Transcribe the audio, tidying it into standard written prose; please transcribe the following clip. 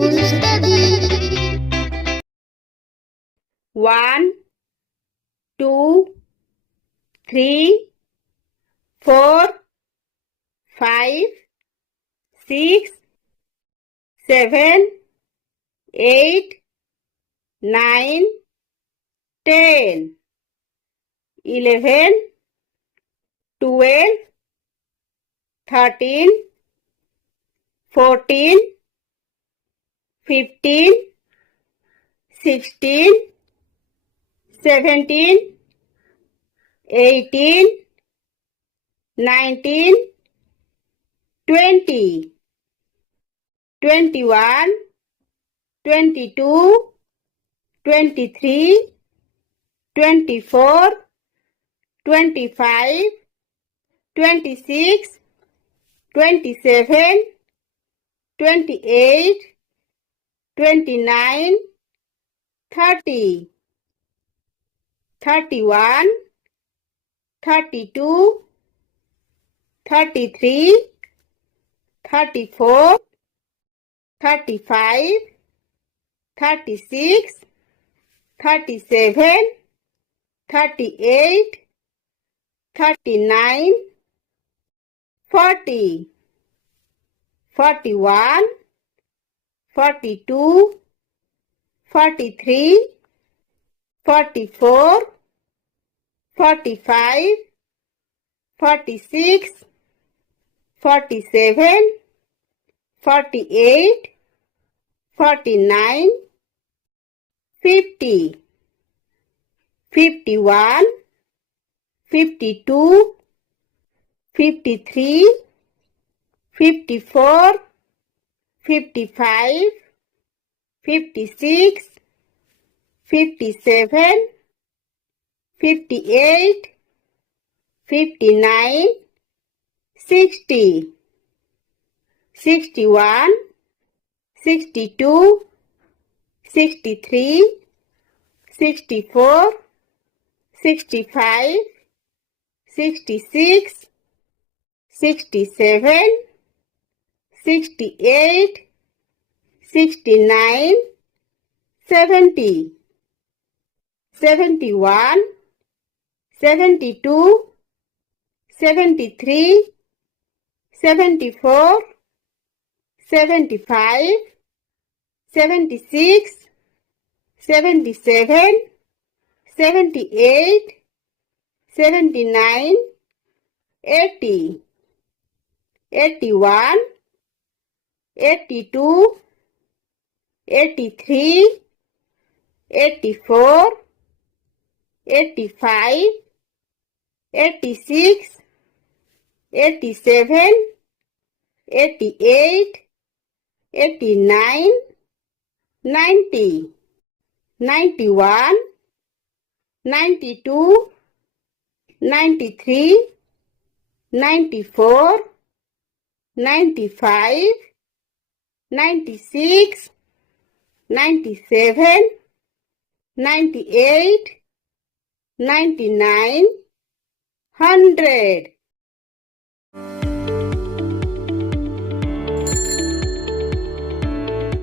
to study. 1, 2, 3, 4, 5, 6, 7, 8, 9, 10, 11, 12, 13, 14, 15, 16, 17, 18, 19, 20, 21, 22, 23, 24, 25, 26, 27, 28, 29, 30, 31, 32, 33, 34, 35, 36, 37, 38, 39, 40, 41, 42, 43, 44, 45, 46, 47, 48, 49, 50, 51, 52, 53, 54, 55, 56, 57, 58, 59, 60, 61, 62, 63, 64, 65, 66, 67, 68, 69, 70, 71, 72, 73, 74, 75, 76, 77, 78, 79, 80, 81, 82, 83, 84, 85, 86, 87, 88, 89, 90, 91, 92, 93, 94, 95, 96, 97, 98, 99, 100.